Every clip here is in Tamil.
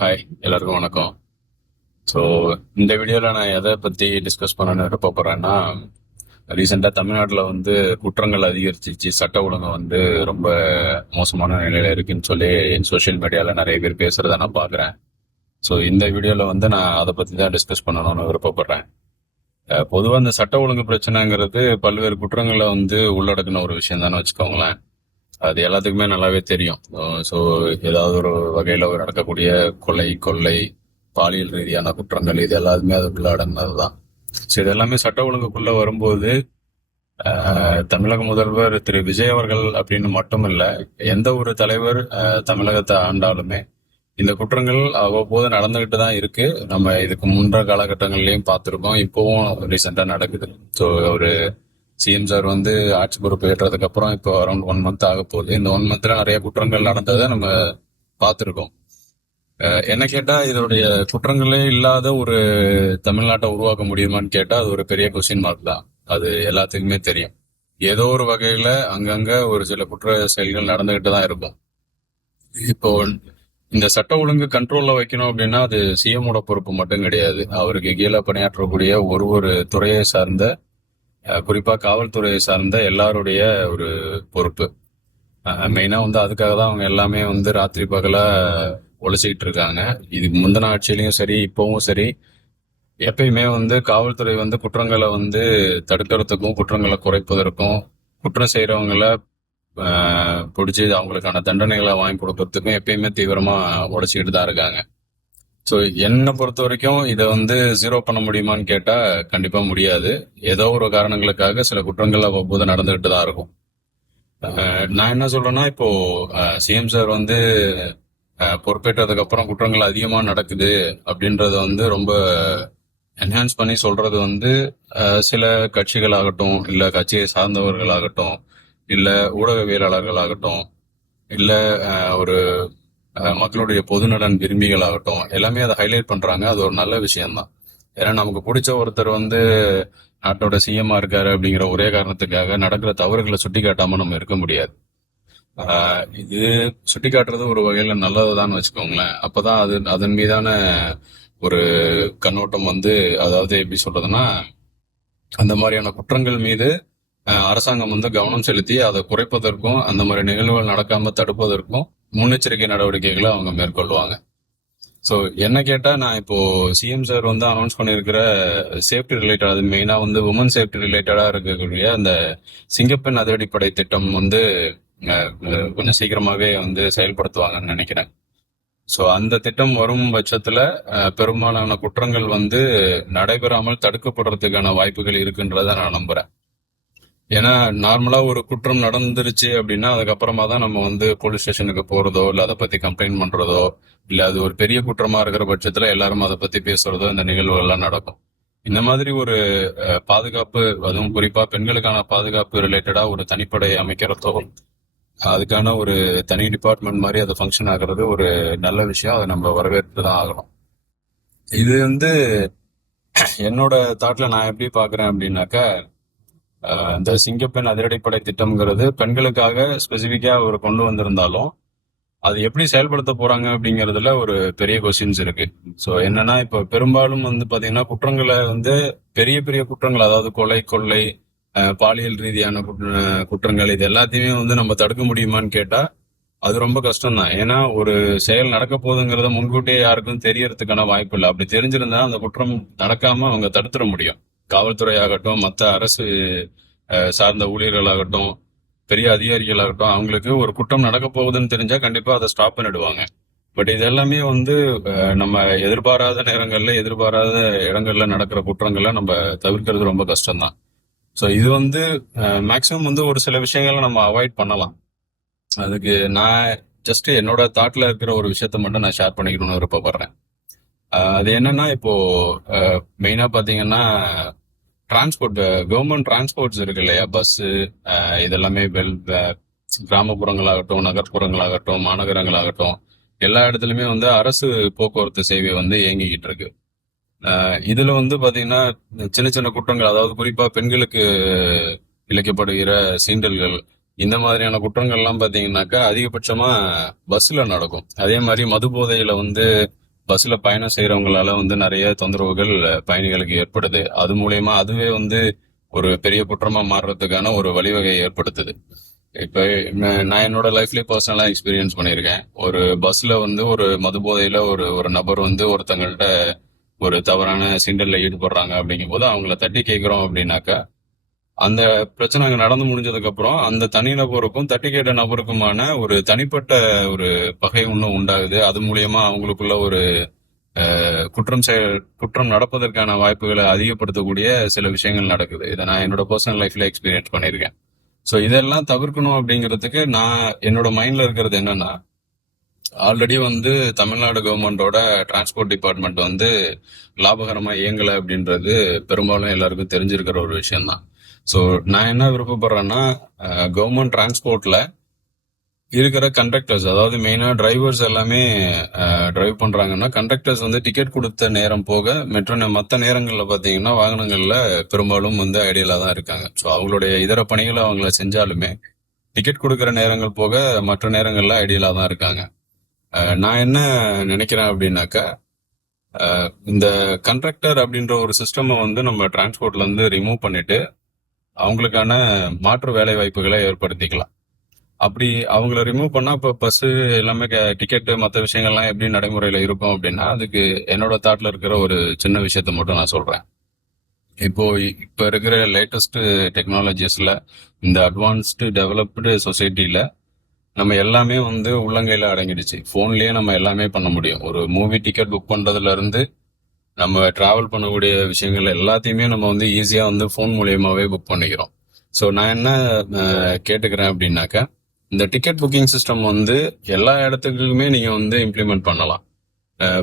ஹாய், எல்லாருக்கும் வணக்கம். ஸோ இந்த வீடியோவில் நான் எதை பற்றி டிஸ்கஸ் பண்ணணும்னு இருக்க போகிறேன்னா, ரீசெண்டாக தமிழ்நாட்டில் வந்து குற்றங்கள் அதிகரிச்சிச்சு, சட்ட ஒழுங்கு வந்து ரொம்ப மோசமான நிலையில் இருக்குன்னு சொல்லி சோஷியல் மீடியாவில் நிறைய பேர் பேசுகிறத நான் பார்க்குறேன். ஸோ இந்த வீடியோவில் வந்து நான் அதை பற்றி தான் டிஸ்கஸ் பண்ணணும்னு விருப்பப்படுறேன். பொதுவாக இந்த சட்ட ஒழுங்கு பிரச்சனைங்கிறது பல்வேறு குற்றங்களை வந்து உள்ளடக்கின ஒரு விஷயம் தானே வச்சுக்கோங்களேன். அது எல்லாத்துக்குமே நல்லாவே தெரியும். ஸோ ஏதாவது ஒரு வகையில் நடக்கக்கூடிய கொலை, கொள்ளை, பாலியல் ரீதியான குற்றங்கள் இது எல்லாத்துமே அதுக்குள்ள அடங்கினது தான். ஸோ இது எல்லாமே சட்ட ஒழுங்குக்குள்ள வரும்போது தமிழக முதல்வர் திரு விஜய் அவர்கள் அப்படின்னு மட்டும் இல்லை, எந்த ஒரு தலைவர் தமிழகத்தை ஆண்டாலுமே இந்த குற்றங்கள் அவ்வப்போது நடந்துகிட்டு தான் இருக்கு. நம்ம இதுக்கு முன்ற காலகட்டங்கள்லயும் பார்த்துருக்கோம், இப்போவும் ரீசெண்டா நடக்குது. ஸோ ஒரு சிஎம் சார் வந்து ஆட்சி பொறுப்பு ஏற்றதுக்கு அப்புறம் இப்போ அரௌண்ட் 1 மந்த் ஆக போகுது. இந்த 1 மந்த்ல நிறைய குற்றங்கள் நடந்ததை நம்ம பார்த்துருக்கோம். என்ன கேட்டா, இதனுடைய குற்றங்களே இல்லாத ஒரு தமிழ்நாட்டை உருவாக்க முடியுமான்னு கேட்டா அது ஒரு பெரிய கொஸ்டின் மார்க் தான். அது எல்லாத்துக்குமே தெரியும். ஏதோ ஒரு வகையில அங்கங்க ஒரு சில குற்ற செயல்கள் நடந்துகிட்டு தான் இருக்கும். இப்போ இந்த சட்ட ஒழுங்கு கண்ட்ரோல்ல வைக்கணும் அப்படின்னா அது சிஎம்மோட பொறுப்பு மட்டும் கிடையாது. அவருக்கு கீழே பணியாற்றக்கூடிய ஒரு துறையை சார்ந்த, குறிப்பா காவல்துறையை சார்ந்த எல்லாருடைய ஒரு பொறுப்பு. மெயினா வந்து அதுக்காக தான் அவங்க எல்லாமே வந்து ராத்திரி பகலா உழைச்சிக்கிட்டு இருக்காங்க. இதுக்கு முந்தின ஆட்சியிலையும் சரி, இப்பவும் சரி, எப்பயுமே வந்து காவல்துறை வந்து குற்றங்களை வந்து தடுக்கிறதுக்கும் குற்றங்களை குறைப்பதற்கும் குற்றம் செய்யறவங்கள பிடிச்சி அவங்களுக்கான தண்டனைகளை வாங்கி கொடுக்கறதுக்கும் எப்பயுமே தீவிரமா உழைச்சிக்கிட்டு தான் இருக்காங்க. ஸோ என்னை பொறுத்த வரைக்கும் இதை வந்து ஜீரோ பண்ண முடியுமான்னு கேட்டா கண்டிப்பா முடியாது. ஏதோ ஒரு காரணங்களுக்காக சில குற்றங்கள் அவ்வப்போது நடந்துகிட்டு தான் இருக்கும். நான் என்ன சொல்றேன்னா, இப்போ சிஎம் சார் வந்து பொறுப்பேற்றதுக்கு அப்புறம் குற்றங்கள் அதிகமா நடக்குது அப்படின்றத வந்து ரொம்ப என்ஹான்ஸ் பண்ணி சொல்றது வந்து சில கட்சிகளாகட்டும், இல்ல கட்சியை சார்ந்தவர்களாகட்டும், இல்ல ஊடகவியலாளர்களாகட்டும், இல்ல ஒரு மக்களுடைய பொதுநலன் விரும்பிகளாகட்டும், எல்லாமே அதை ஹைலைட் பண்றாங்க. அது ஒரு நல்ல விஷயம்தான். ஏன்னா நமக்கு பிடிச்ச ஒருத்தர் வந்து நாட்டோட சிஎம்மா இருக்காரு அப்படிங்கிற ஒரே காரணத்துக்காக நடக்கிற தவறுகளை சுட்டி காட்டாம நம்ம இருக்க முடியாது. இது சுட்டி காட்டுறது ஒரு வகையில நல்லதுதான் வச்சுக்கோங்களேன். அப்பதான் அது அதன் மீதான ஒரு கண்ணோட்டம் வந்து, அதாவது எப்படி சொல்றதுன்னா, அந்த மாதிரியான குற்றங்கள் மீது அரசாங்கம் வந்து கவனம் செலுத்தி அதை குறைப்பதற்கும் அந்த மாதிரி நிகழ்வுகள் நடக்காம தடுப்பதற்கும் முன்னெச்சரிக்கை நடவடிக்கைகளை அவங்க மேற்கொள்வாங்க. ஸோ என்ன கேட்டா, நான் இப்போ சிஎம் சார் வந்து அனௌன்ஸ் பண்ணியிருக்கிற சேஃப்டி ரிலேட்டட், அது மெயினா வந்து உமன் சேஃப்டி ரிலேட்டடா இருக்கக்கூடிய அந்த சிங்கப்பெண் அதிரடிப்படை திட்டம் வந்து கொஞ்சம் சீக்கிரமாவே வந்து செயல்படுத்துவாங்கன்னு நினைக்கிறேன். ஸோ அந்த திட்டம் வரும் பட்சத்துல பெரும்பாலான குற்றங்கள் வந்து நடைபெறாமல் தடுக்கப்படுறதுக்கான வாய்ப்புகள் இருக்குன்றத நான் நம்புறேன். ஏன்னா நார்மலா ஒரு குற்றம் நடந்துருச்சு அப்படின்னா அதுக்கப்புறமா தான் நம்ம வந்து போலீஸ் ஸ்டேஷனுக்கு போறதோ, இல்ல அதை பத்தி கம்ப்ளைண்ட் பண்றதோ, இல்ல அது ஒரு பெரிய குற்றமா இருக்கிற பட்சத்துல எல்லாரும் அதை பத்தி பேசுறதோ, இந்த நிகழ்வுகள் எல்லாம் நடக்கும். இந்த மாதிரி ஒரு பாதுகாப்பு, அதுவும் குறிப்பா பெண்களுக்கான பாதுகாப்பு ரிலேட்டடா ஒரு தனிப்படை அமைக்கிறதோ, அதுக்கான ஒரு தனி டிபார்ட்மெண்ட் மாதிரி அது ஃபங்க்ஷன் ஆகுறது ஒரு நல்ல விஷயம். அதை நம்ம வரவேற்று தான் ஆகணும். இது வந்து என்னோட தாட்ல நான் எப்படி பாக்குறேன் அப்படின்னாக்கா, இந்த சிங்கப்பெண் அதிரடிப்படை திட்டம்ங்கிறது பெண்களுக்காக ஸ்பெசிபிக்கா ஒரு கொண்டு வந்திருந்தாலும் அது எப்படி செயல்படுத்த போறாங்க அப்படிங்கறதுல ஒரு பெரிய கொஸ்டின்ஸ் இருக்கு. ஸோ என்னன்னா, இப்ப பெரும்பாலும் வந்து பாத்தீங்கன்னா குற்றங்களை வந்து பெரிய பெரிய குற்றங்கள், அதாவது கொலை, கொள்ளை, பாலியல் ரீதியான குற்றங்கள், இது எல்லாத்தையுமே வந்து நம்ம தடுக்க முடியுமான்னு கேட்டா அது ரொம்ப கஷ்டம் தான். ஏன்னா ஒரு செயல் நடக்க போகுதுங்கிறத முன்கூட்டியே யாருக்கும் தெரியறதுக்கான வாய்ப்பு இல்லை. அப்படி தெரிஞ்சிருந்தா அந்த குற்றம் நடக்காம அவங்க தடுத்துட முடியும். காவல்துறை ஆகட்டும், மற்ற அரசு சார்ந்த ஊழியர்களாகட்டும், பெரிய அதிகாரிகளாகட்டும், அவங்களுக்கு ஒரு குற்றம் நடக்க போகுதுன்னு தெரிஞ்சா கண்டிப்பா அதை ஸ்டாப் பண்ணிடுவாங்க. பட் இது எல்லாமே வந்து நம்ம எதிர்பாராத நேரங்கள்ல, எதிர்பாராத இடங்கள்ல நடக்கிற குற்றங்களை நம்ம தவிர்க்கிறது ரொம்ப கஷ்டம்தான். ஸோ இது வந்து மேக்சிமம் வந்து ஒரு சில விஷயங்களை நம்ம அவாய்ட் பண்ணலாம். அதுக்கு நான் ஜஸ்ட் என்னோட தாட்ல இருக்கிற ஒரு விஷயத்த மட்டும் நான் ஷேர் பண்ணிக்கணும்னு விருப்பப்படுறேன். அது என்னன்னா, இப்போ மெயினா பாத்தீங்கன்னா டிரான்ஸ்போர்ட், கவர்மெண்ட் டிரான்ஸ்போர்ட்ஸ் இருக்கு இல்லையா, பஸ், இதெல்லாமே கிராமப்புறங்களாகட்டும், நகர்ப்புறங்களாகட்டும், மாநகரங்களாகட்டும், எல்லா இடத்துலயுமே வந்து அரசு போக்குவரத்து சேவை வந்து இயங்கிக்கிட்டு இருக்கு. இதுல வந்து பாத்தீங்கன்னா சின்ன சின்ன குற்றங்கள், அதாவது குறிப்பா பெண்களுக்கு இழைக்கப்படுகிற சீண்டல்கள், இந்த மாதிரியான குற்றங்கள்லாம் பாத்தீங்கன்னாக்கா அதிகபட்சமா பஸ்ல நடக்கும். அதே மாதிரி மது போதையில வந்து பஸ்ல பயணம் செய்யறவங்களால வந்து நிறைய தொந்தரவுகள் பயணிகளுக்கு ஏற்படுது. அது மூலியமா அதுவே வந்து ஒரு பெரிய குற்றமா மாறுறதுக்கான ஒரு வழிவகை ஏற்படுத்துது. இப்ப நான் என்னோட லைஃப்லயே பர்சனலா எக்ஸ்பீரியன்ஸ் பண்ணியிருக்கேன். ஒரு பஸ்ல வந்து ஒரு மது போதையில ஒரு ஒரு நபர் வந்து ஒருத்தங்கள்ட்ட ஒரு தவறான சீண்டல்ல ஈடுபடுறாங்க அப்படிங்கும் போது அவங்கள தட்டி கேட்கிறோம் அப்படின்னாக்கா, அந்த பிரச்சனை அங்க நடந்து முடிஞ்சதுக்கு அப்புறம் அந்த தனி நபருக்கும் தட்டி கேட்ட நபருக்குமான ஒரு தனிப்பட்ட ஒரு பகை ஒன்றும் உண்டாகுது. அது மூலியமா அவங்களுக்குள்ள ஒரு குற்றம் நடப்பதற்கான வாய்ப்புகளை அதிகப்படுத்தக்கூடிய சில விஷயங்கள் நடக்குது. இதை நான் என்னோட பர்சனல் லைஃப்ல எக்ஸ்பீரியன்ஸ் பண்ணியிருக்கேன். ஸோ இதெல்லாம் தவிர்க்கணும் அப்படிங்கிறதுக்கு நான் என்னோட மைண்ட்ல இருக்கிறது என்னன்னா, ஆல்ரெடி வந்து தமிழ்நாடு கவர்மெண்டோட டிரான்ஸ்போர்ட் டிபார்ட்மெண்ட் வந்து லாபகரமா இயங்கல அப்படின்றது பெரும்பாலும் எல்லாருக்கும் தெரிஞ்சிருக்கிற ஒரு விஷயம் தான். ஸோ நான் என்ன விருப்பப்படுறேன்னா, கவர்மெண்ட் டிரான்ஸ்போர்ட்ல இருக்கிற கண்டக்டர்ஸ், அதாவது மெயினா டிரைவர்ஸ் எல்லாமே டிரைவ் பண்றாங்கன்னா, கண்டக்டர்ஸ் வந்து டிக்கெட் கொடுத்த நேரம் போக மற்ற நேரங்கள்ல பாத்தீங்கன்னா வாகனங்கள்ல பெரும்பாலும் வந்து ஐடியலா தான் இருக்காங்க. ஸோ அவங்களுடைய இதர பணிகளை அவங்கள செஞ்சாலுமே டிக்கெட் கொடுக்கிற நேரங்கள் போக மற்ற நேரங்கள்ல ஐடியலா தான் இருக்காங்க. நான் என்ன நினைக்கிறேன் அப்படின்னாக்கா, இந்த கண்ட்ரக்டர் அப்படின்ற ஒரு சிஸ்டம் வந்து நம்ம டிரான்ஸ்போர்ட்ல இருந்து ரிமூவ் பண்ணிட்டு அவங்களுக்கான மாற்று வேலை வாய்ப்புகளை ஏற்படுத்திக்கலாம். அப்படி அவங்கள ரிமூவ் பண்ணா இப்ப பஸ் எல்லாமே டிக்கெட் மற்ற விஷயங்கள்லாம் எப்படி நடைமுறையில இருக்கும் அப்படின்னா, அதுக்கு என்னோட தாட்ல இருக்கிற ஒரு சின்ன விஷயத்த மட்டும் நான் சொல்றேன். இப்ப இருக்கிற லேட்டஸ்ட் டெக்னாலஜிஸ்ல, இந்த அட்வான்ஸ்டு டெவலப்டு சொசைட்டில நம்ம எல்லாமே வந்து உள்ளங்கையில அடங்கிடுச்சு. போன்லயே நம்ம எல்லாமே பண்ண முடியும். ஒரு மூவி டிக்கெட் புக் பண்றதுல இருந்து நம்ம டிராவல் பண்ணக்கூடிய விஷயங்கள் எல்லாத்தையுமே நம்ம வந்து ஈஸியா வந்து போன் மூலியமாவே புக் பண்ணிக்கிறோம். ஸோ நான் என்ன கேட்டுக்கிறேன் அப்படின்னாக்கா, இந்த டிக்கெட் புக்கிங் சிஸ்டம் வந்து எல்லா இடத்துக்குமே நீங்க வந்து இம்ப்ளிமெண்ட் பண்ணலாம்.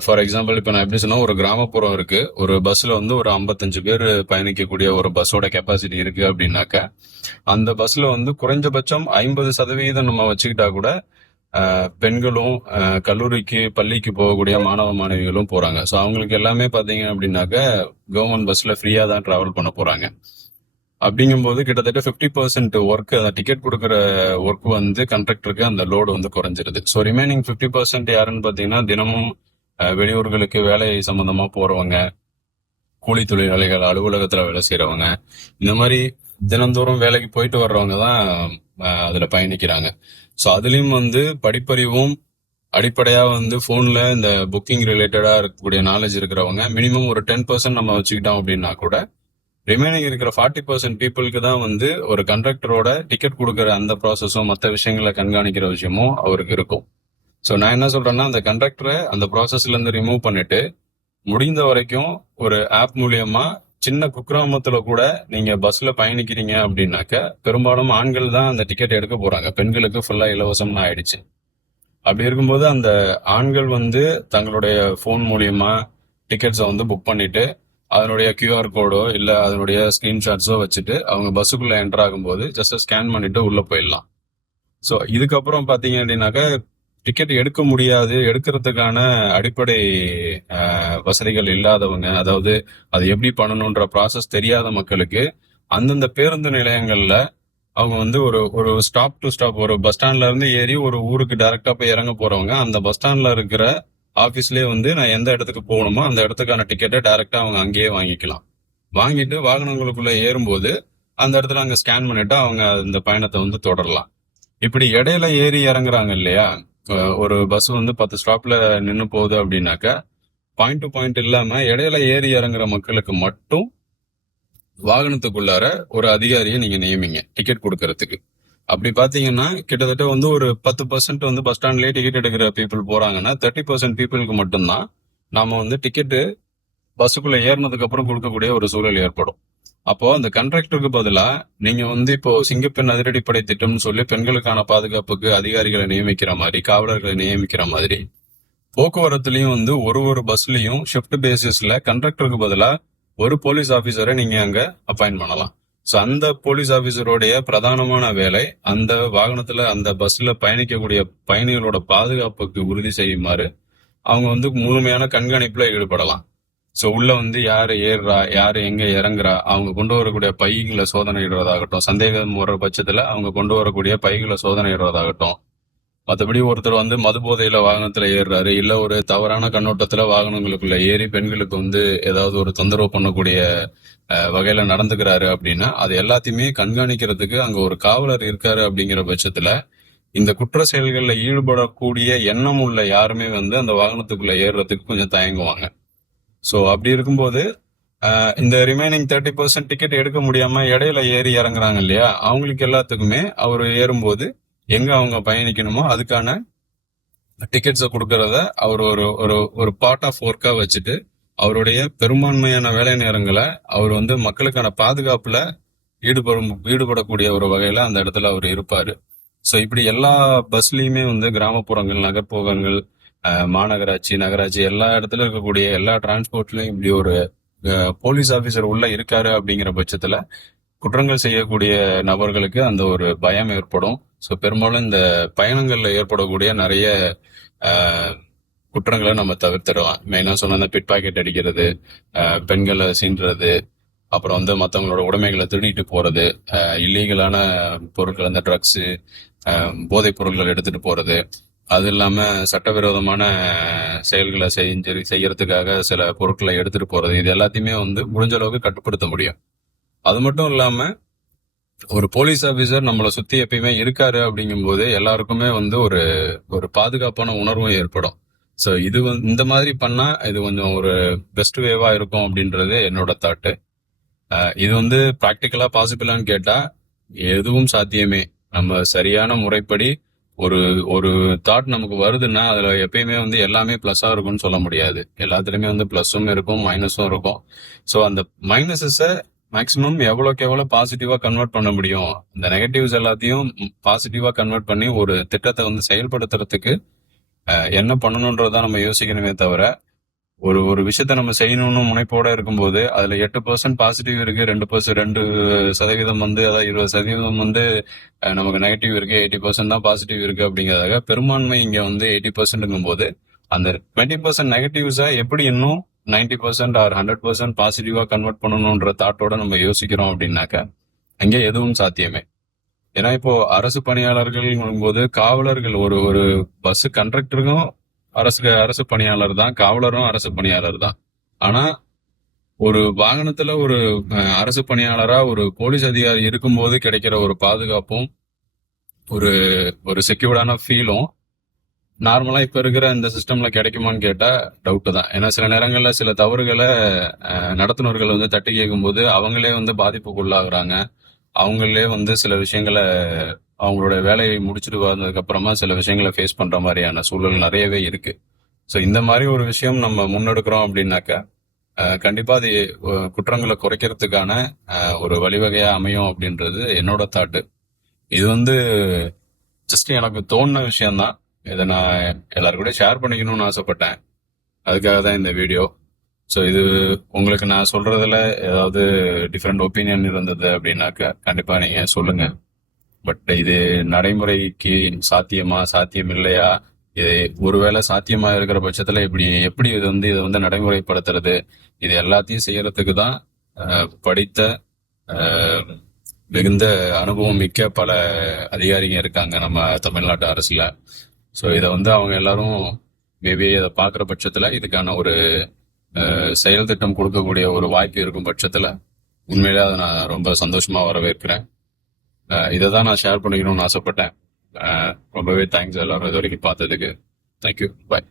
ஃபார் எக்ஸாம்பிள், இப்ப நான் எப்படி சொன்னா, ஒரு கிராமப்புறம் இருக்கு, ஒரு பஸ்ல வந்து ஒரு 55 பேர் பயணிக்கக்கூடிய ஒரு பஸ்ஸோட கெப்பாசிட்டி இருக்கு அப்படின்னாக்கா, அந்த பஸ்ல வந்து குறைஞ்சபட்சம் 50% நம்ம வச்சுக்கிட்டா கூட பெண்களும் கல்லூரிக்கு பள்ளிக்கு போகக்கூடிய மாணவ மாணவிகளும் போறாங்க. ஸோ அவங்களுக்கு எல்லாமே பாத்தீங்க அப்படின்னாக்க கவர்மெண்ட் பஸ்ல ஃப்ரீயா தான் டிராவல் பண்ண போறாங்க. அப்படிங்கும்போது கிட்டத்தட்ட 50% ஒர்க், டிக்கெட் கொடுக்குற ஒர்க் வந்து கண்ட்ரக்டருக்கு அந்த லோடு வந்து குறைஞ்சிருது. ஸோ ரிமைனிங் 50% யாருன்னு பாத்தீங்கன்னா, தினமும் வெளியூர்களுக்கு வேலை சம்பந்தமா போறவங்க, கூலி தொழிலாளிகள், அலுவலகத்துல வேலை செய்யறவங்க, இந்த மாதிரி தினந்தோறும் வேலைக்கு போயிட்டு வர்றவங்க தான் அதுல பயணிக்கிறாங்க. ஸோ அதுலயும் வந்து படிப்பறிவும் அடிப்படையா வந்து போன்ல இந்த புக்கிங் ரிலேட்டடா இருக்கக்கூடிய நாலேஜ் இருக்கிறவங்க மினிமம் ஒரு 10% நம்ம வச்சுக்கிட்டோம் அப்படின்னா கூட, ரிமைனிங் இருக்கிற 40% பீப்புளுக்கு தான் வந்து ஒரு கண்டக்டரோட டிக்கெட் கொடுக்குற அந்த ப்ராசஸும் மற்ற விஷயங்களை கண்காணிக்கிற விஷயமும் அவருக்கு இருக்கும். ஸோ நான் என்ன சொல்றேன்னா, அந்த கண்டக்டரை அந்த ப்ராசஸ்ல இருந்து ரிமூவ் பண்ணிட்டு, முடிந்த வரைக்கும் ஒரு ஆப் மூலியமா சின்ன குக்கிராமத்துல கூட நீங்க பஸ்ல பயணிக்கிறீங்க அப்படின்னாக்க, பெரும்பாலும் ஆண்கள் தான் அந்த டிக்கெட் எடுக்க போறாங்க. பெண்களுக்கு ஃபுல்லா இலவசம்னு ஆயிடுச்சு. அப்படி இருக்கும்போது அந்த ஆண்கள் வந்து தங்களுடைய போன் மூலியமா டிக்கெட்ஸை வந்து புக் பண்ணிட்டு, அதனுடைய கியூஆர் கோடோ இல்ல அதனுடைய ஸ்கிரீன்ஷாட்ஸோ வச்சுட்டு அவங்க பஸ்ஸுக்குள்ள என்டர் ஆகும்போது ஜஸ்ட் ஸ்கேன் பண்ணிட்டு உள்ள போயிடலாம். ஸோ இதுக்கப்புறம் பாத்தீங்க அப்படின்னாக்க, டிக்கெட் எடுக்க முடியாது, எடுக்கிறதுக்கான அடிப்படை வசதிகள் இல்லாதவங்க, அதாவது அது எப்படி பண்ணணும்ன்ற ப்ராசஸ் தெரியாத மக்களுக்கு அந்தந்த பேருந்து நிலையங்கள்ல அவங்க வந்து ஒரு ஒரு ஸ்டாப் டு ஸ்டாப், ஒரு பஸ் ஸ்டாண்ட்ல இருந்து ஏறி ஒரு ஊருக்கு டைரக்டா போய் இறங்க போறவங்க அந்த பஸ் ஸ்டாண்ட்ல இருக்கிற ஆபீஸ்லயே வந்து நான் எந்த இடத்துக்கு போகணுமோ அந்த இடத்துக்கான டிக்கெட்டை டைரக்டா அவங்க அங்கேயே வாங்கிக்கலாம். வாங்கிட்டு வாகனங்களுக்குள்ள ஏறும்போது அந்த இடத்துல அங்க ஸ்கேன் பண்ணிட்டு அவங்க இந்த பயணத்தை வந்து தொடரலாம். இப்படி இடையில ஏறி இறங்குறாங்க இல்லையா, ஒரு பஸ் வந்து 10 ஸ்டாப்ல நின்னு போகுது அப்படின்னாக்க, பாயிண்ட் டு பாயிண்ட் இல்லாம இடையில ஏறி இறங்குற மக்களுக்கு மட்டும் வாகனத்துக்குள்ளார ஒரு அதிகாரியை நீங்க நியமிங்க டிக்கெட் கொடுக்கறதுக்கு. அப்படி பாத்தீங்கன்னா கிட்டத்தட்ட வந்து ஒரு 10% வந்து பஸ் ஸ்டாண்ட்லயே டிக்கெட் எடுக்கிற பீப்புள் போறாங்கன்னா, 30% பீப்புளுக்கு மட்டும்தான் நாம வந்து டிக்கெட்டு பஸ்ஸுக்குள்ள ஏறினதுக்கு அப்புறம் கொடுக்கக்கூடிய ஒரு சூழல் ஏற்படும். அப்போ அந்த கண்ட்ரக்டருக்கு பதிலா நீங்க வந்து இப்போ சிங்கப்பெண் அதிரடிப்படை திட்டம்னு சொல்லி பெண்களுக்கான பாதுகாப்புக்கு அதிகாரிகளை நியமிக்கிற மாதிரி, காவலர்களை நியமிக்கிற மாதிரி, போக்குவரத்துலயும் வந்து ஒரு ஒரு பஸ்லயும் ஷிஃப்ட் பேசிஸ்ல கண்ட்ரக்டருக்கு பதிலா ஒரு போலீஸ் ஆபீசரை நீங்க அங்க அப்பாயிண்ட் பண்ணலாம். ஸோ அந்த போலீஸ் ஆபீசருடைய பிரதானமான வேலை அந்த வாகனத்துல அந்த பஸ்ல பயணிக்கக்கூடிய பயணிகளோட பாதுகாப்புக்கு உறுதி செய்யுமாறு அவங்க வந்து முழுமையான கண்காணிப்புல ஈடுபடலாம். ஸோ உள்ள வந்து யாரு ஏறுறா, யாரு எங்க இறங்குறா, அவங்க கொண்டு வரக்கூடிய பைகளை சோதனையிடுறதாகட்டும், சந்தேகம் வர்ற பட்சத்துல அவங்க கொண்டு வரக்கூடிய பைகளை சோதனையிடுறதாகட்டும், மற்றபடி ஒருத்தர் வந்து மது போதையில வாகனத்துல ஏறுறாரு, இல்ல ஒரு தவறான கண்ணோட்டத்துல வாகனங்களுக்குள்ள ஏறி பெண்களுக்கு வந்து ஏதாவது ஒரு தொந்தரவு பண்ணக்கூடிய வகையில நடந்துக்கிறாரு அப்படின்னா அது எல்லாத்தையுமே கண்காணிக்கிறதுக்கு அங்க ஒரு காவலர் இருக்காரு அப்படிங்கிற பட்சத்துல இந்த குற்ற செயல்களில் ஈடுபடக்கூடிய எண்ணம் உள்ள யாருமே வந்து அந்த வாகனத்துக்குள்ள ஏறுறதுக்கு கொஞ்சம் தயங்குவாங்க. ஸோ அப்படி இருக்கும்போது இந்த ரிமைனிங் 30% டிக்கெட் எடுக்க முடியாம இடையில ஏறி இறங்குறாங்க இல்லையா, அவங்களுக்கு எல்லாத்துக்குமே அவர் ஏறும்போது எங்க அவங்க பயணிக்கணுமோ அதுக்கான டிக்கெட்ஸை கொடுக்கறத அவர் ஒரு ஒரு ஒரு பார்ட் ஆஃப் ஒர்க்கா வச்சுட்டு அவருடைய பெரும்பான்மையான வேலை நேரங்களை அவர் வந்து மக்களுக்கான பாதுகாப்புல ஈடுபடக்கூடிய ஒரு வகையில அந்த இடத்துல அவர் இருப்பாரு. ஸோ இப்படி எல்லா பஸ்லயுமே வந்து கிராமப்புறங்கள், நகர்ப்புறங்கள், மாநகராட்சி, நகராட்சி எல்லா இடத்துல இருக்கக்கூடிய எல்லா டிரான்ஸ்போர்ட்லயும் இப்படி ஒரு போலீஸ் ஆபீசர் உள்ள இருக்காரு அப்படிங்கிற பட்சத்துல குற்றங்கள் செய்யக்கூடிய நபர்களுக்கு அந்த ஒரு பயம் ஏற்படும். ஸோ பெரும்பாலும் இந்த பயணங்கள்ல ஏற்படக்கூடிய நிறைய குற்றங்களை நம்ம தவிர்த்திடலாம். மெயினா சொன்ன பிட் பாக்கெட் அடிக்கிறது, பெண்களை சீன்றது, அப்புறம் வந்து மற்றவங்களோட உடைமைகளை திருடிட்டு போறது, இல்லீகலான பொருட்கள், அந்த ட்ரக்ஸ், போதைப் பொருட்கள் எடுத்துட்டு போறது, அது இல்லாம சட்டவிரோதமான செயல்களை செய்யறதுக்காக சில பொருட்களை எடுத்துட்டு போறது, இது எல்லாத்தையுமே வந்து முடிஞ்ச அளவுக்கு கட்டுப்படுத்த முடியும். அது மட்டும் இல்லாம ஒரு போலீஸ் ஆபீசர் நம்மளை சுத்தி எப்பயுமே இருக்காரு அப்படிங்கும்போது எல்லாருக்குமே வந்து ஒரு ஒரு பாதுகாப்பான உணர்வும் ஏற்படும். ஸோ இது வந்து இந்த மாதிரி பண்ணா இது கொஞ்சம் ஒரு பெஸ்ட் வேவா இருக்கும் அப்படின்றது என்னோட தாட்டு. இது வந்து ப்ராக்டிக்கலா பாசிபிளான்னு கேட்டா எதுவும் சாத்தியமே. நம்ம சரியான முறைப்படி ஒரு ஒரு தாட் நமக்கு வருதுன்னா அதுல எப்பயுமே வந்து எல்லாமே பிளஸ்ஸா இருக்கும்னு சொல்ல முடியாது. எல்லாத்துலயுமே வந்து பிளஸும் இருக்கும், மைனஸும் இருக்கும். ஸோ அந்த மைனஸஸை மேக்சிமம் எவ்வளோக்கு எவ்வளோ பாசிட்டிவா கன்வெர்ட் பண்ண முடியும், இந்த நெகட்டிவ்ஸ் எல்லாத்தையும் பாசிட்டிவா கன்வெர்ட் பண்ணி ஒரு திட்டத்தை வந்து செயல்படுத்துறதுக்கு என்ன பண்ணணுன்றதான் நம்ம யோசிக்கணுமே தவிர, ஒரு ஒரு விஷயத்த நம்ம செய்யணும்னு முனைப்போட இருக்கும்போது அதுல 8% பாசிட்டிவ் இருக்கு, 2% வந்து அதாவது 20% வந்து நமக்கு நெகட்டிவ் இருக்கு, 80% தான் பாசிட்டிவ் இருக்கு அப்படிங்கிறதாக பெரும்பான்மை இங்க வந்து 80%ங்கும் போது அந்த 20% நெகட்டிவ்ஸா எப்படி இன்னும் 90% ஆர் 100% பாசிட்டிவா கன்வெர்ட் பண்ணணும்ன்ற தாட்டோட நம்ம யோசிக்கிறோம் அப்படின்னாக்க அங்கே எதுவும் சாத்தியமே. ஏன்னா இப்போ அரசு பணியாளர்கள் போது காவலர்கள், ஒரு ஒரு பஸ் கண்டக்டருக்கும் அரசு பணியாளர் தான், காவலரும் அரசு பணியாளர் தான். ஆனா ஒரு வாகனத்துல ஒரு அரசு பணியாளரா ஒரு போலீஸ் அதிகாரி இருக்கும்போது கிடைக்கிற ஒரு பாதுகாப்பும் ஒரு ஒரு செக்யூர்டான ஃபீலும் நார்மலா இப்ப இருக்கிற இந்த சிஸ்டம்ல கிடைக்குமான்னு கேட்டா டவுட் தான். ஏன்னா சில நேரங்கள்ல சில தவறுகளை நடத்துனர்கள் வந்து தட்டி கேட்கும்போது அவங்களே வந்து பாதிப்புக்குள்ளாகுறாங்க. அவங்களே வந்து சில விஷயங்களை அவங்களோட வேலையை முடிச்சுட்டு வந்ததுக்கு அப்புறமா சில விஷயங்களை ஃபேஸ் பண்ற மாதிரியான சூழல் நிறையவே இருக்கு. ஸோ இந்த மாதிரி ஒரு விஷயம் நம்ம முன்னெடுக்கிறோம் அப்படின்னாக்கா கண்டிப்பா அது குற்றங்களை குறைக்கிறதுக்கான ஒரு வழிவகையா அமையும் அப்படின்றது என்னோட தாட்டு. இது வந்து ஜஸ்ட் எனக்கு தோணுன விஷயம்தான். இதை நான் எல்லாரும் கூட ஷேர் பண்ணிக்கணும்னு ஆசைப்பட்டேன். அதுக்காக தான் இந்த வீடியோ. ஸோ இது உங்களுக்கு நான் சொல்றதுல ஏதாவது டிஃப்ரெண்ட் ஒப்பீனியன் இருந்தது அப்படின்னாக்கா கண்டிப்பா நீங்க சொல்லுங்க. பட் இது நடைமுறைக்கு சாத்தியம் இல்லையா, இது ஒருவேளை சாத்தியமா இருக்கிற பட்சத்துல எப்படி இதை வந்து நடைமுறைப்படுத்துறது, இது எல்லாத்தையும் செய்யறதுக்கு தான் படித்த மிகுந்த அனுபவம் மிக்க பல அதிகாரிங்க இருக்காங்க நம்ம தமிழ்நாட்டு அரசுல. ஸோ இதை வந்து அவங்க எல்லாரும் மேபி இதை பார்க்குற பட்சத்துல இதுக்கான ஒரு செயல் திட்டம் கொடுக்கக்கூடிய ஒரு வாய்ப்பு இருக்கும் பட்சத்துல உண்மையிலே அதை நான் ரொம்ப சந்தோஷமா வரவேற்கிறேன். இதை தான் நான் ஷேர் பண்ணிக்கணும்னு ஆசைப்பட்டேன். ரொம்பவே தேங்க்ஸ் எல்லாரும் இது வரைக்கும் பார்த்ததுக்கு. தேங்க்யூ, பாய்.